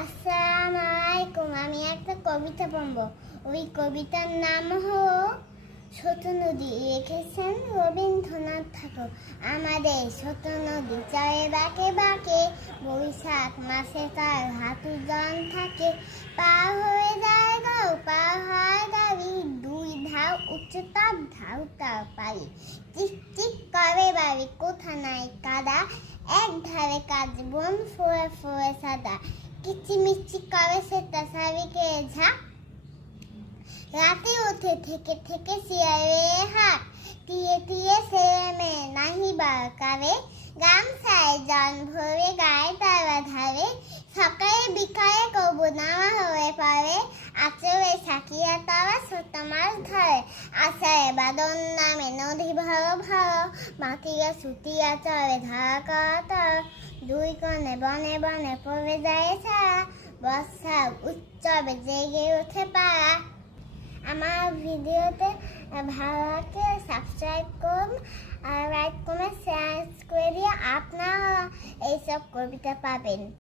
আসসালামু আলাইকুম। আমি একটা কবিতা পড়বো। ওই কবিতার নাম হলো ছোট নদী। লিখেছেন রবীন্দ্রনাথ ঠাকুর। আমাদের ছোট নদী চলে বাঁকে বাঁকে, বৈশাখ মাসে তার হাঁটু জন থাকে। পার হয়ে যায় গাও, পার হয় গাড়ি, দুই ধাও উচ্চতার ধাও তার পারি। চিক চিক করে বাড়ি, কোথা নাই কাদা, এক ধারে কাজ বন ফুয়ে ফুয়ে সাদা। কিচিমিচি করে সেটা সারিকে ঝাঁক, রাতে উঠে থেকে থেকে শিয়ারে হাট। টিয়ে টিয়ে ছেলে মেয়ে নাহি বার কারে, গামছায় জন ভরে গায়ে তারা ধারে। সকালে বিকালে কবু নামা হয়ে পারে, আচরে সাকিয়া তারা ছোট মাছ ধরে। আষাঢ়ে বাদন নামে নদী ভালো ভালো, মাটিয়া ছুটিয়া চলে ধারা করা। দুই কোণে বনে বনে পড়ে যায় ছাড়া, বর্ষার উৎসবে জেগে ওঠে পাড়া। আমার ভিডিওতে ভালো লাগে সাবস্ক্রাইব করুন আর লাইক কমেন্ট শেয়ার করে দিয়ে আপনারা এইসব কবিতা পাবেন।